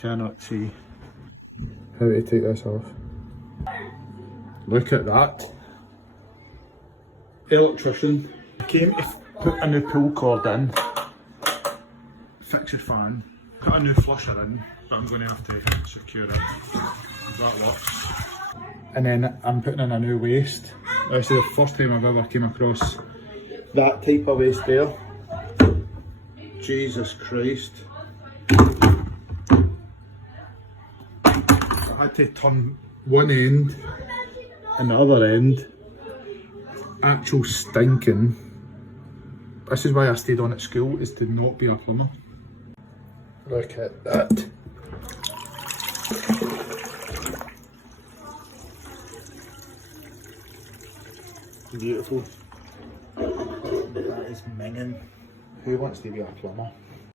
cannot see how to take this off. Look at that. Electrician came to put a new pull cord in, fix your fan, put a new flusher in, but I'm going to have to secure it. That works. And then I'm putting in a new waste. This is the first time I've ever came across that type of waste there. Jesus Christ. I had to turn one end and the other end. Actual stinking. This is why I stayed on at school, is to not be a plumber. Look at that. Beautiful. That is minging. Who wants to be a plumber?